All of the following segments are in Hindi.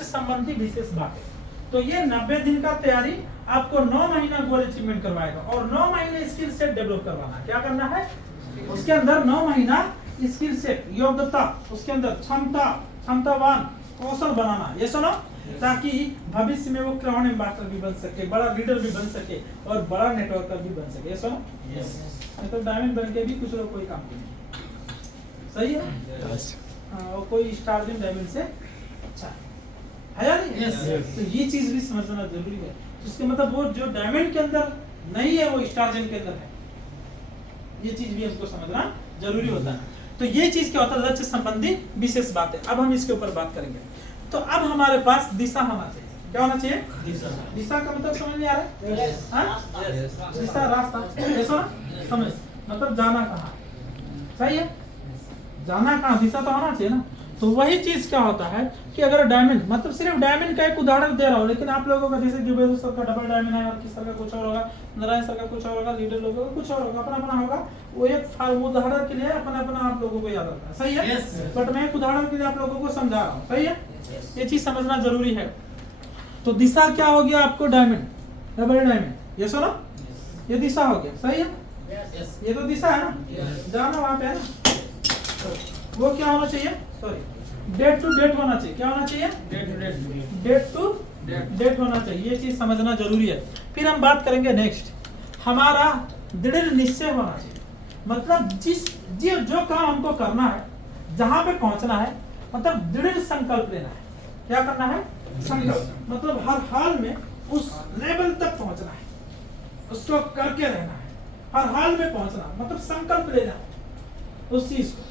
लक्ष्य संबंधी विशेष बातें। तो ये 90 दिन का तैयारी आपको 9 महीना गोल अचीवमेंट करवाएगा और 9 महीने स्किल सेट डेवलप करवाना। क्या करना है उसके अंदर? 9 महीना स्किल सेट, योग्यता, उसके अंदर क्षमता, क्षमतावान, कौशल बनाना। ये सुनो, ताकि भविष्य में वो क्राउन एम्बेसडर भी बन सके, बड़ा लीडर भी बन सके और बड़ा नेटवर्कर भी बन सके। ये सुनो, तो डायमंड बन के भी कुछ लोग कोई काम नहीं। सही है? और कोई स्टारडम डायमंड से अच्छा है या नहीं? तो ये चीज भी समझना जरूरी है। इसके मतलब वो जो डायमंड के अंदर नहीं है वो स्टारडम के अंदर है। ये चीज भी हमको समझना जरूरी होता है। तो ये चीज क्या होता है? लक्ष्य संबंधी विशेष बातें। अब हम इसके ऊपर बात करेंगे। तो अब हमारे पास दिशा होना चाहिए। क्या होना चाहिए? दिशा का मतलब समझ में आ रहा है? दिशा, रास्ता, ऐसा समझ, मतलब जाना कहाँ। सही है? जाना कहाँ, दिशा तो होना चाहिए ना। तो वही चीज क्या होता है कि अगर डायमंड, मतलब सिर्फ डायमंड का एक उदाहरण दे रहा हूँ, लेकिन आप लोगों का जैसे जुबेर सर का डबल डायमंड है, आपकी सर का कुछ और होगा, नारायण सर का कुछ और होगा, लीडर लोगों का कुछ और होगा, अपना अपना होगा। वो एक उदाहरण के लिए अपना अपना आप लोगों को याद रखना है। सही है? बट मैं एक उदाहरण के लिए आप लोगों को समझा रहा हूँ। सही है? ये चीज समझना जरूरी है। तो दिशा क्या हो गया आपको? Diamond, double diamond. ये सुनो, ये दिशा हो गया। सही है? ये तो दिशा है ना, जाना वहां पे है ना। वो क्या होना चाहिए? सॉरी, डेट टू डेट होना चाहिए। क्या होना चाहिए? डेट टू डेट होना चाहिए। ये चीज समझना जरूरी है। फिर हम बात करेंगे नेक्स्ट, हमारा दृढ़ निश्चय होना चाहिए। मतलब जो काम हमको करना है, जहां पे पहुंचना है, मतलब दृढ़ संकल्प लेना है। क्या करना है? संकल्प, मतलब हर हाल में उस लेवल तक पहुंचना है, उसको करके रहना है, हर हाल में पहुंचना, मतलब संकल्प लेना उस चीज को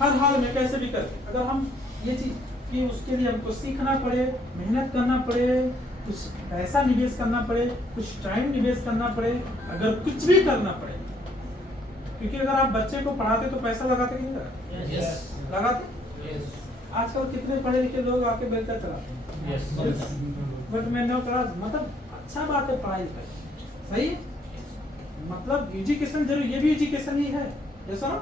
हर हाल में कैसे भी करके। अगर हम ये चीज कि उसके लिए हमको सीखना पड़े, मेहनत करना पड़े, कुछ पैसा निवेश करना पड़े, कुछ टाइम निवेश करना पड़े, अगर कुछ भी करना पड़े, क्योंकि अगर आप बच्चे को पढ़ाते तो पैसा लगाते कि नहीं लगाते? लगाते। आजकल कितने पढ़े लिखे लोग आके बेलचा चलाते हैं। बट मैं नो क्लास, मतलब अच्छा बात है पढ़ाई लिखाई। सही है? मतलब एजुकेशन जरूर, ये भी एजुकेशन ही है। जैसा ना?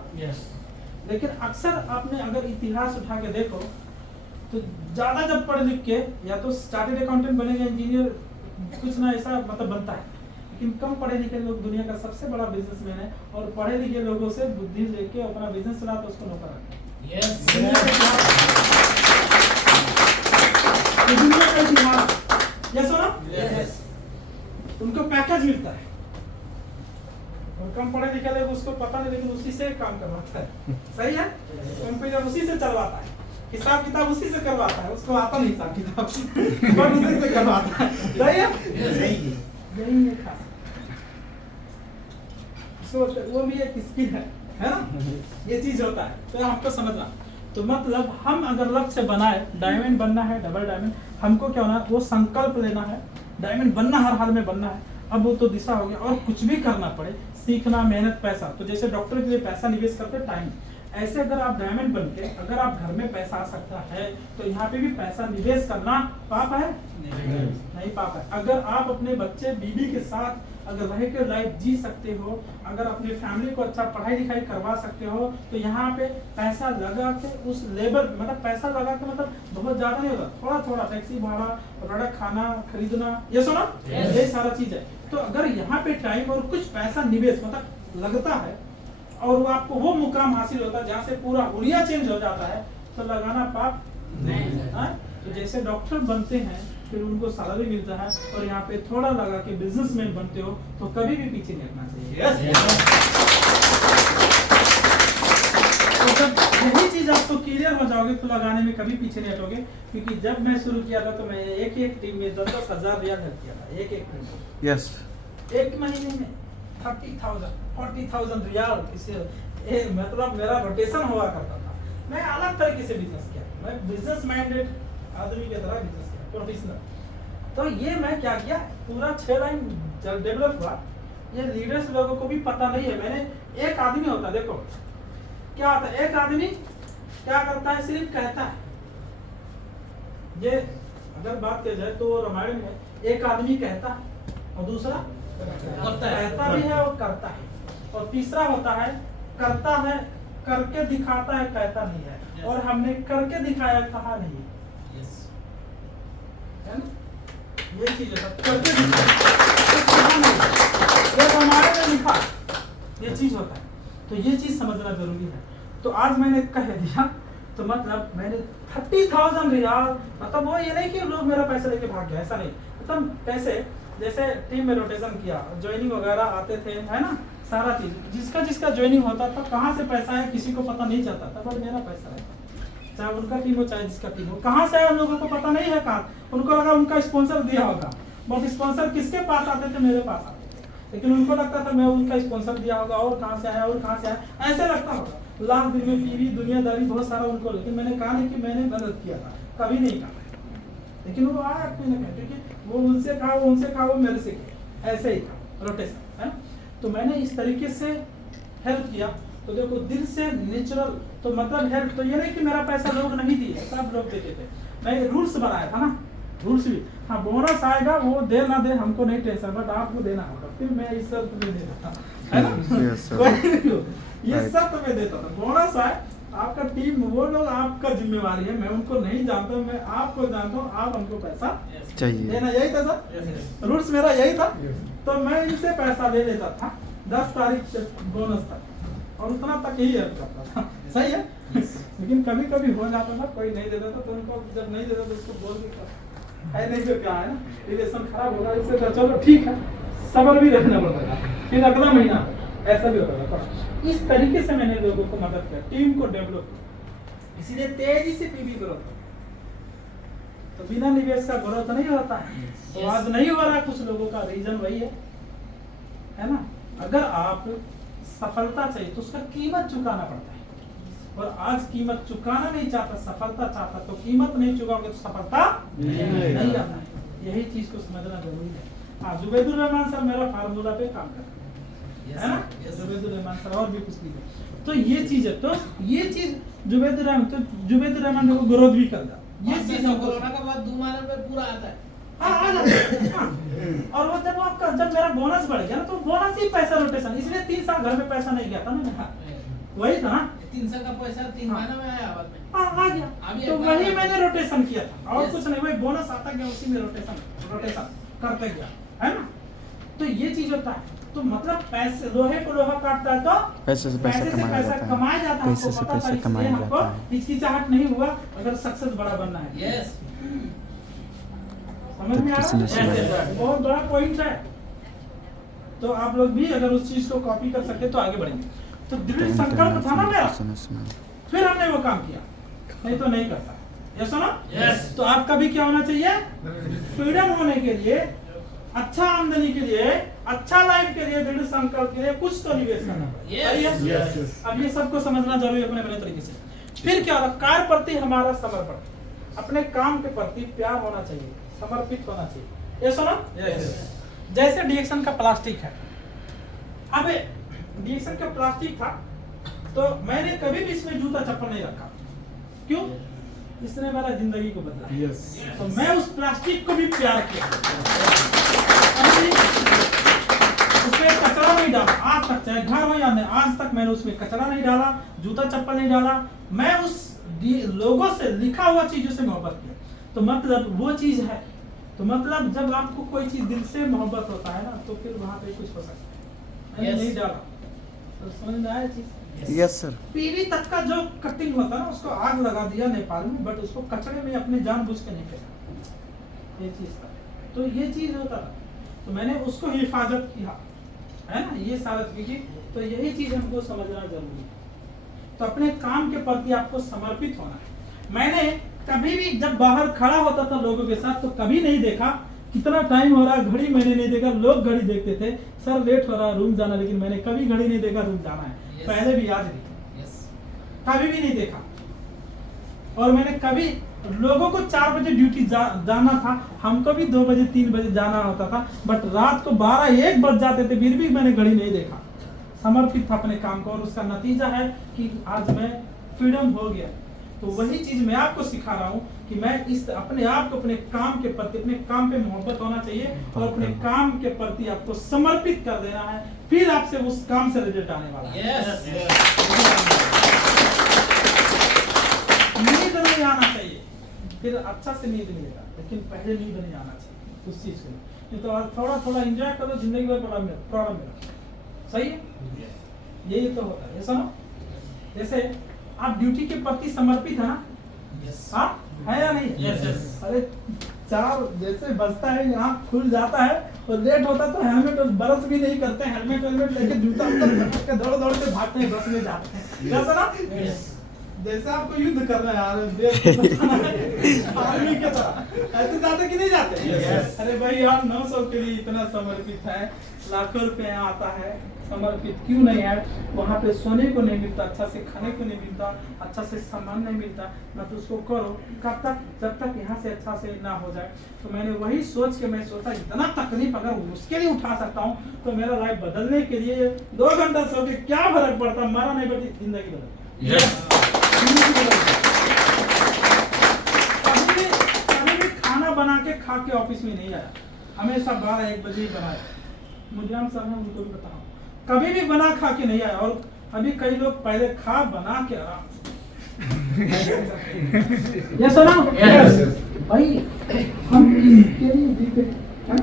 लेकिन अक्सर आपने अगर इतिहास उठा के देखो तो ज्यादा जब पढ़ लिख के या तो चार्टर्ड अकाउंटेंट बनेगा, इंजीनियर, कुछ ना ऐसा मतलब बनता है। लेकिन कम पढ़े लिखे लोग दुनिया का सबसे बड़ा बिजनेसमैन है, और पढ़े लिखे लोगों से बुद्धि लेके अपना बिजनेस चलाते उसको नौकर रखते हैं। उनको पैकेज मिलता है, और कम पढ़े लिखे लोग उसको पता नहीं, लेकिन उसी से काम करवाता है। सही है? कंप्यूटर उसी से चलवाता है, हिसाब किताब उसी से करवाता है, उसको आता नहीं हिसाब किताब बट उसी से करवाता है। सही है? यही है खास। वो भी एक स्किल है ना? ये चीज होता है, तो आपको समझना। तो मतलब हम अगर लक्ष्य बनाए, डायमंड बनना है, डबल डायमंड, हमको क्या होना है? वो संकल्प लेना है, डायमंड बनना, हर हाल में बनना है। अब वो तो दिशा हो गया, और कुछ भी करना पड़े, सीखना, मेहनत, पैसा। तो जैसे डॉक्टर के लिए पैसा निवेश करते टाइम, ऐसे अगर आप डायमंड बन के अगर आप घर में पैसा आ सकता है, तो यहाँ पे भी पैसा निवेश करना पाप है? नहीं पाप है। अगर आप अपने बच्चे बीवी के साथ अगर रह के लाइफ जी सकते हो, अगर अपने फैमिली को अच्छा पढ़ाई लिखाई करवा सकते हो, तो यहाँ पे पैसा लगा के उस लेबर, मतलब पैसा लगा के मतलब बहुत ज्यादा नहीं होता, थोड़ा थोड़ा टैक्सी भाड़ा, प्रोडक्ट खाना खरीदना, ये सुना, ये सारा चीज है। तो अगर यहाँ पे टाइम और कुछ पैसा निवेश मतलब लगता है, और वो आपको वो मुकाम हासिल होता है जहाँ से पूरा हुलिया चेंज हो जाता है, तो लगाना पाप नहीं है। तो जैसे डॉक्टर बनते हैं, फिर उनको सैलरी मिलता है, और यहाँ पे थोड़ा लगा के बिजनेसमैन बनते हो, तो कभी भी पीछे नहीं हटना चाहिए। तो जब यही चीज आपको क्लियर हो जाओगे, तो लगाने में कभी पीछे नहीं हटोगे। क्योंकि जब मैं शुरू किया था, तो मैं एक टीम में 10-10 हजार रियाल हेल्प किया था, एक टीम। एक महीने में 30,000 40,000 रियाल मतलब मेरा रोटेशन हुआ करता था। मैं अलग तरीके से बिजनेस किया, मैं बिजनेस माइंडेड आदमी की तरह बिजनेस किया, प्रोफेशनल। तो ये मैं क्या किया, पूरा 6 लाइन जब डेवलप हुआ, ये लीडर्स लोगों को भी पता नहीं है। मैंने एक आदमी होता, देखो क्या होता है, एक आदमी क्या करता है, सिर्फ कहता है। ये अगर बात की जाए तो रामायण में एक आदमी कहता है और दूसरा कहता भी है और करता है, और तीसरा होता है करता है करके दिखाता है, कहता नहीं है। और हमने करके दिखाया, कहा नहीं, है ना? ये चीज है, करके दिखाया, तो हमारे में लिखा, ये चीज होता है। तो ये चीज समझना जरूरी है। तो आज मैंने कह दिया, तो मतलब मैंने 30,000 रियाल, मतलब वो ये नहीं कि लोग मेरा पैसा लेके भाग गया, ऐसा नहीं, मतलब पैसे जैसे टीम में रोटेशन किया, ज्वाइनिंग वगैरह आते थे, है ना, सारा चीज जिसका जिसका ज्वाइनिंग होता था, कहाँ से पैसा है किसी को पता नहीं चलता था, बट मेरा पैसा है, चाहे उनका टीम हो चाहे जिसका टीम हो, कहाँ से है उन लोगों को पता नहीं है, कहाँ उनको लगा उनका स्पॉन्सर दिया होगा, बट स्पॉन्सर किसके पास आते थे, मेरे पास आते थे, लेकिन उनको लगता था मैं उनका स्पॉन्सर दिया होगा, और कहाँ से आया और कहाँ से आया, ऐसे लगता होगा। लास्ट दिन में टीवी दुनियादारी बहुत सारा उनको, लेकिन मैंने कहा नहीं कि मैंने मदद किया था, कभी नहीं कहा, लेकिन वो आया कोई ना कहे, क्योंकि वो उनसे कहा, वो उनसे कहा, वो मेरे से कहा, ऐसे ही था रोटेशन, है। तो मैंने इस तरीके से हेल्प किया, तो देखो दिल से नेचुरल, तो मतलब हेल्प, तो ये नहीं कि मेरा पैसा लोग नहीं दिए, सब लोग देते थे, मैं रूल्स बनाया था ना, रूल्स भी, हाँ बोनस आएगा वो दे ना दे हमको नहीं टेंशन, बट आपको देना होगा, फिर मैं इस शर्त में देता था, है ना, ये शर्त में देता था, बोनस आए, आपका टीम, वो लोग आपका जिम्मेवारी है, मैं उनको नहीं जानता, मैं आपको जानता हूँ, आप हमको पैसा चाहिए देना, यही था सर, रूल्स मेरा यही था। तो मैं इनसे पैसा ले लेता था 10 तारीख से बोनस तक, और उतना तक ही हेल्प करता था, सही है। लेकिन कभी कभी हो जाता था कोई नहीं देता था, तो उनको जब नहीं देता तो उसको बोल देता है, नहीं तो क्या है ना, रिलेशन खराब होगा, इससे तो चलो ठीक है, सबर भी रखना पड़ता था, फिर अगला महीना ऐसा भी होता था। इस तरीके से मैंने लोगों को मदद किया, टीम को डेवलप किया, इसीलिए तेजी से पीवी ग्रोथ होता, तो बिना निवेश का ग्रोथ नहीं होता है। तो आज नहीं हो रहा कुछ लोगों का रीजन वही है ना। अगर आप सफलता चाहिए तो उसका कीमत चुकाना पड़ता है, और आज कीमत चुकाना नहीं चाहता, सफलता चाहता, तो कीमत नहीं चुकाओगे तो सफलता नहीं आता है। यही चीज को समझना जरूरी है। हाँ, जुबैदुर रहमान सर मेरा फार्मूला पे काम कर रहे हैं, है ना, जुबैदुर रहमान सर, और भी कुछ भी, तो ये चीज है, तो ये चीज जुबैदुर रहमान को ग्रोथ भी कर रहा, ये चीज कोरोना का बाद 2 महीने में पूरा आता है। हाँ, आ जाता है। हाँ। और वो जब मेरा बोनस बढ़ गया ना, तो बोनस ही पैसा रोटेशन, इसलिए 3 साल घर में पैसा नहीं गया था ना, वही था ना, 300 का पैसा 3 महीने में आया बाद में। हाँ, आ गया, तो वही मैंने रोटेशन किया था, और कुछ नहीं, वही बोनस आता गया, उसी में रोटेशन करते गया, है ना। तो ये चीज होता है, तो मतलब पैसे, लोहे को लोहा काटता है तो पैसे से पैसा कमाया जाता है, पैसे से पैसा कमाया जाता है, हिचकिचाहट नहीं हुआ अगर सक्सेस बड़ा बनना है। यस, समझ में आ रहा है, बहुत बड़ा पॉइंट है। तो आप लोग भी अगर उस चीज को कॉपी कर सकते तो आगे बढ़ेंगे। तो दृढ़ संकल्प था ना मेरा, फिर हमने वो काम किया, नहीं तो नहीं करता। यस ना, यस। तो आपका भी क्या होना चाहिए, फ्रीडम होने के लिए, अच्छा आमदनी के लिए, अच्छा लाइफ के लिए, दृढ़ संकल्प के लिए कुछ तो निवेश करना पड़ेगा। अब ये सबको समझना जरूरी है अपने तरीके से। फिर क्या होगा, कार्य प्रति हमारा समर्पण, अपने काम के प्रति प्यार होना चाहिए, समर्पित होना चाहिए। ये सुनो, जैसे डीएक्शन का प्लास्टिक है, अब डीएक्शन का प्लास्टिक था, तो मैंने कभी भी इसमें जूता चप्पल नहीं रखा, क्यों, इसने मेरा जिंदगी को बदला। तो मैं उस प्लास्टिक को भी प्यार किया, उसमें कचरा नहीं डाला आज तक, चाहे घर हो या नहीं, आज तक मैंने उसमें कचरा नहीं डाला, जूता चप्पल नहीं डाला, मैं उस लोगों से, लिखा हुआ चीजों से मोहब्बत किया। तो मतलब वो चीज है, तो मतलब जब आपको कोई चीज दिल से मोहब्बत होता है ना, तो फिर वहां पे कुछ हो सकता है। मैंने नहीं डाला, तो समझ में आया चीज। Yes sir. पीवी तक का जो कटिंग होता है ना, उसको आग लगा दिया नेपाल में, बट उसको कचरे में अपने जानबूझ के नहीं फेंका, ये चीज था। तो ये चीज होता था, तो मैंने उसको हिफाजत किया, है ना, ये सारा चीजें। तो यही चीज हमको समझना जरूरी है। तो अपने काम के प्रति आपको समर्पित होना है। मैंने कभी भी जब बाहर खड़ा होता था लोगों के साथ, तो कभी नहीं देखा कितना टाइम हो रहा, घड़ी मैंने नहीं देखा, लोग घड़ी देखते थे, सर लेट हो रहा रूम जाना, लेकिन मैंने कभी घड़ी नहीं देखा रूम जाना है। पहले भी, आज भी, कभी भी नहीं देखा। और मैंने कभी लोगों को 4 बजे ड्यूटी जाना था, हमको भी 2 बजे 3 बजे जाना होता था, बट रात को 12-1 बज जाते थे, फिर भी मैंने घड़ी नहीं देखा, समर्पित था अपने काम को। और उसका नतीजा है कि आज मैं फ्रीडम हो गया। तो वही चीज मैं आपको सिखा रहा हूँ कि मैं इस अपने आप को, अपने काम के प्रति, अपने काम पे मोहब्बत होना चाहिए, और अपने काम के प्रति आपको समर्पित कर देना है, फिर आपसे उस काम से रिजल्ट आने वाला है। नींद नहीं आना चाहिए, फिर अच्छा से नींद मिलेगा, लेकिन पहले नींद नहीं आना चाहिए उस चीज के लिए। नहीं तो थोड़ा थोड़ा एंजॉय करो, जिंदगी भर प्रॉब्लम में सही है, यही तो होता है। ये सुनो, जैसे आप ड्यूटी के प्रति समर्पित है ना, हाँ है या नहीं? अरे 4 जैसे बजता है आँख खुल जाता है और लेट होता तो हेलमेट और ब्रश भी नहीं करते, हेलमेट लेके जूता अंदर के दौड़ दौड़ के भागते हैं, बस में जाते हैं, जैसा ना जैसे आपको युद्ध करना है यार, देश को बचाना है, आर्मी के तरह ऐसे जाते कि नहीं जाते? अरे भाई आप 900 के लिए इतना समर्पित है, लाखों रुपए आता है, समर्पित क्यों नहीं है? वहाँ पे सोने को नहीं मिलता, अच्छा से खाने को नहीं मिलता, अच्छा से सामान नहीं मिलता, ना तो उसको करो कब तक, जब तक यहाँ से अच्छा से ना हो जाए। तो मैंने वही सोच के मैं सोचा इतना तकलीफ अगर उसके लिए उठा सकता हूँ तो मेरा लाइफ बदलने के लिए 2 घंटा सो के क्या फर्क पड़ता, मरा नहीं बल्कि जिंदगी बदल। कभी भी खाना बना के खा के ऑफिस में नहीं आया, हमेशा 12-1 बजे ही बनाया। मुझे सर है उनको भी बताऊं, कभी भी बना खा के नहीं आया। और अभी कई लोग पहले खा बना के आराम ये सुना भाई, हम इसके लिए जीते हैं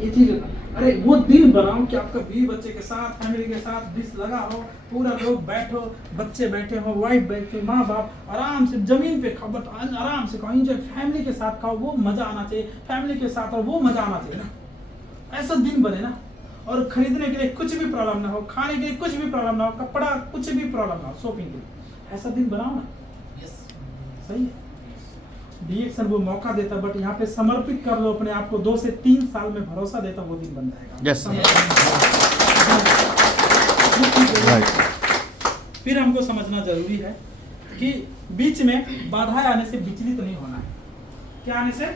ये चीज। अरे वो दिन बनाओ कि आपका बीवी बच्चे के साथ, फैमिली के साथ डिश लगा हो, पूरा लोग बैठो, बच्चे बैठे हो, वाइफ बैठे, माँ बाप आराम से जमीन पे खाओ, बट आराम से खाओ, एंजॉय फैमिली के साथ खाओ, वो मजा आना चाहिए फैमिली के साथ, और वो मजा आना चाहिए ना, ऐसा दिन बने ना। और खरीदने के लिए कुछ भी प्रॉब्लम ना हो, खाने के लिए कुछ भी प्रॉब्लम ना हो, कपड़ा कुछ भी प्रॉब्लम ना हो, शॉपिंग के लिए ऐसा दिन बनाओ ना, सही है। डिएक्शन वो मौका देता, बट यहाँ पे समर्पित कर लो अपने आप को, 2 से 3 साल में भरोसा देता, वो दिन बन जाएगा। यस फिर हमको समझना जरूरी है कि बीच में बाधाएं आने से विचलित नहीं होना है। क्या आने से?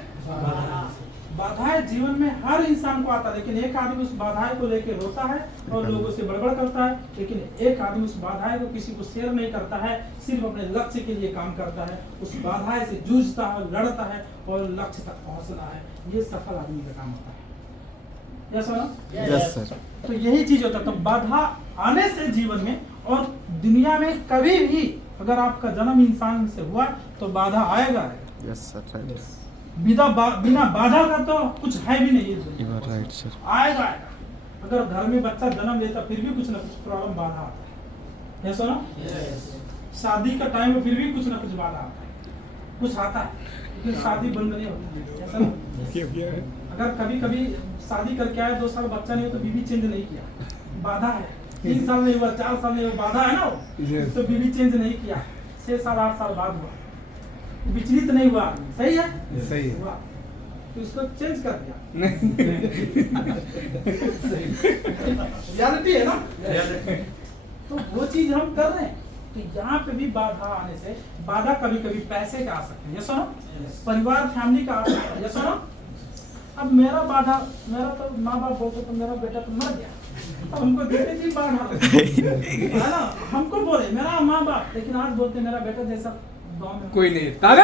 बाधाएं जीवन में हर इंसान को आता है, लेकिन एक आदमी उस बाधाएं को लेकर रोता है और लोगों से बड़बड़ करता है, लेकिन एक आदमी उस बाधाएं को किसी को शेयर नहीं करता है, सिर्फ अपने लक्ष्य के लिए काम करता है, उस बाधाएं से जूझता है, लड़ता है और लक्ष्य तक पहुंचना है, ये सफल आदमी का काम होता है। Yes sir. तो यही चीज होता है। तो बाधा आने से जीवन में और दुनिया में कभी भी अगर आपका जन्म इंसान से हुआ तो बाधा आएगा। यस सर, बिना बाधा का तो कुछ है भी नहीं है, यू आर राइट सर। आएगा। अगर घर में बच्चा जन्म लेता फिर भी कुछ ना कुछ प्रॉब्लम बाधा आता है, ऐसा ना? शादी का टाइम में फिर भी कुछ ना कुछ बाधा आता है, कुछ आता है, लेकिन शादी बंद नहीं होती, ऐसा ना? अगर कभी कभी शादी करके आए 2 साल बच्चा नहीं हो तो बीवी चेंज नहीं किया, बाधा है। 3 साल नहीं हुआ, 4 साल नहीं हुआ, बाधा है ना वो, तो बीवी चेंज नहीं किया, 6 साल 8 साल बाद हुआ, विचलित नहीं हुआ, सही है? सही हुआ तो इसको चेंज कर दिया। रियलिटी है ना? तो वो चीज हम कर रहे हैं। तो यहाँ पे भी बाधा आने से, बाधा कभी कभी पैसे का आ सकते हैं, ये सुनो, परिवार फैमिली का आ सकता है, ये सुनो। अब मेरा बाधा, मेरा तो माँ बाप बोलते तो मेरा बेटा तो मर गया, अब हमको देते थी बाधा है ना, हमको बोले मेरा माँ बाप, लेकिन आज बोलते मेरा बेटा जैसा गाँव में कोई नहीं। ताले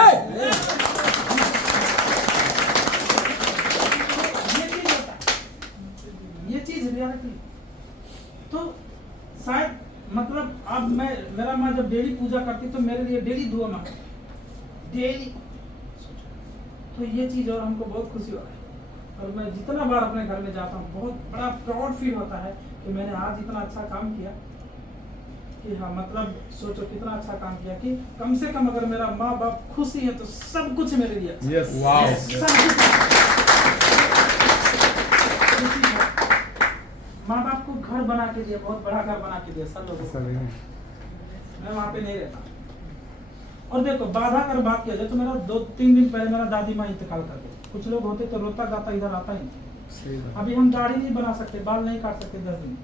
ये चीज रियलिटी। तो शायद मतलब अब मेरा माँ जब डेली पूजा करती तो मेरे लिए डेली दुआ मांगती, डेली। तो ये चीज और हमको बहुत खुशी हो रहा है। और मैं जितना बार अपने घर में जाता हूँ बहुत बड़ा प्राउड फील होता है कि मैंने आज इतना अच्छा काम किया, कि हाँ मतलब सोचो कितना अच्छा काम किया कि कम से कम अगर मेरा माँ बाप खुशी है तो सब कुछ मेरे लिए अच्छा। Yes wow. माँ बाप को घर बना के दिया, बहुत बड़ा घर बना के दिया सब लोगों को, मैं वहाँ पे नहीं रहता। और देखो बाधा कर बात किया जाए तो मेरा 2-3 दिन पहले मेरा दादी माँ इंतकाल कर गई। कुछ लोग होते तो रोता गाता इधर आता ही। अभी हम दाढ़ी नहीं बना सकते, बाल नहीं काट सकते 10 दिन,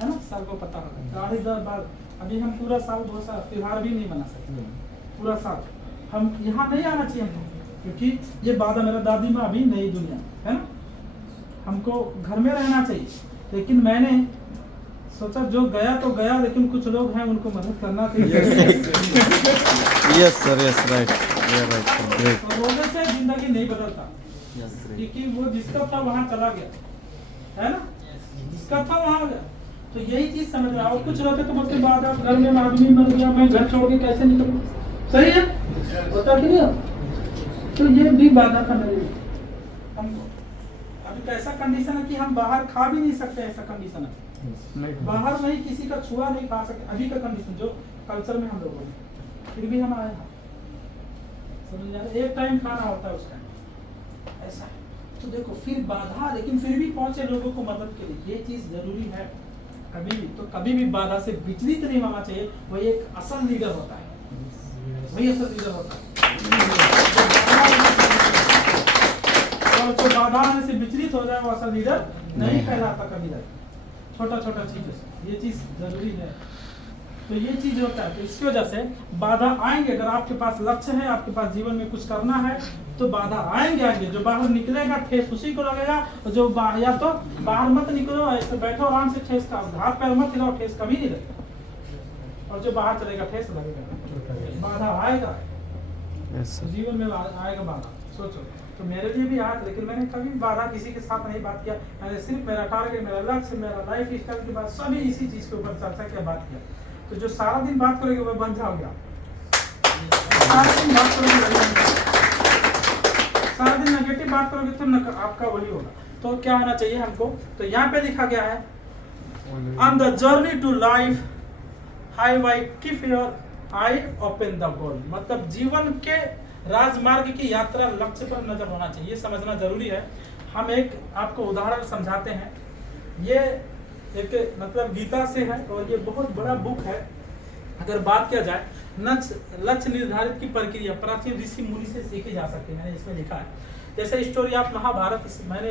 है ना? साल को पता होगा दाढ़ी 10 बाल। अभी हम पूरा साल 2 साल त्योहार भी नहीं बना सकते पूरा साल। हम यहाँ नहीं आना चाहिए हमको, क्योंकि ये बाधा मेरा दादी माँ अभी नई दुनिया है ना, हमको घर में रहना चाहिए। लेकिन मैंने सोचा जो गया तो गया, लेकिन कुछ लोग हैं उनको मदद करना चाहिए। Yes sir, yes right, you are right sir, great. और रोने से जिंदगी नहीं बदलता, क्योंकि वो जिसका था वहाँ चला गया, है ना? जिसका था वहाँ गया। तो यही चीज समझ रहा। और कुछ लोग तो बोलते बाद घर में आदमी मर गया, मैं घर छोड़ के कैसे निकलूं? सही है, होता कि नहीं? तो ये भी बाधा का नहीं हमको। अभी कैसा कंडीशन है कि हम बाहर खा भी नहीं सकते, ऐसा कंडीशन है, बाहर नहीं किसी का छुआ नहीं खा सकते, अभी का कंडीशन जो कल्चर में हम लोगों ने, फिर भी हम आए हैं, समझ रहे? एक टाइम खाना होता है उस टाइम, ऐसा है। तो देखो फिर बाधा, लेकिन फिर भी पहुंचे लोगों को मदद के लिए, ये चीज जरूरी है। कभी भी तो कभी भी बाधा से विचलित नहीं होना चाहिए, वही एक असल लीडर होता है, वही असल लीडर होता है। और जो बाधा आने से विचलित हो जाए वो असल लीडर नहीं कहलाता कभी नहीं। छोटा छोटा चीजों से ये चीज जरूरी है, तो ये चीज होता है। तो इसकी वजह से बाधा आएंगे, अगर आपके पास लक्ष्य है, आपके पास जीवन में कुछ करना है तो बाधा आएंगे। जो बाहर निकलेगा ठेस उसी को लगेगा, और जो या तो बाहर मत निकलो, ऐसे बैठो आराम से, ठेस का हाथ पैर मत हिलाओ, ठेस कभी नहीं लगेगा, और जो बाहर चलेगा ठेस लगेगा, बाधा आएगा। जीवन में आएगा बाधा, सोचो। तो मेरे लिए भी आया, लेकिन मैंने कभी बाधा किसी के साथ नहीं बात किया, मैंने सिर्फ मेरा टारगेट, मेरा लक्ष्य, मेरा लाइफ स्टाइल के बाद सभी इसी चीज के ऊपर चर्चा किया, बात किया। तो जो सारा दिन बात करोगे वो बंद हो गया, सारा दिन बात करोगे, सारा दिन नेगेटिव बात करोगे तो आपका वही होगा। तो क्या होना चाहिए हमको? तो यहाँ पे लिखा गया है, on the journey to life high why keep your eye open the goal, मतलब जीवन के राजमार्ग की यात्रा लक्ष्य पर नजर होना चाहिए, ये समझना जरूरी है। हम एक आपको उदाहरण समझाते हैं, ये एक मतलब गीता से है, और ये बहुत बड़ा बुक है। अगर बात किया जाए लक्ष्य निर्धारित की प्रक्रिया प्राचीन ऋषि मुनि से सीखी जा सकती है, मैंने इसमें लिखा है। जैसे स्टोरी आप महाभारत, मैंने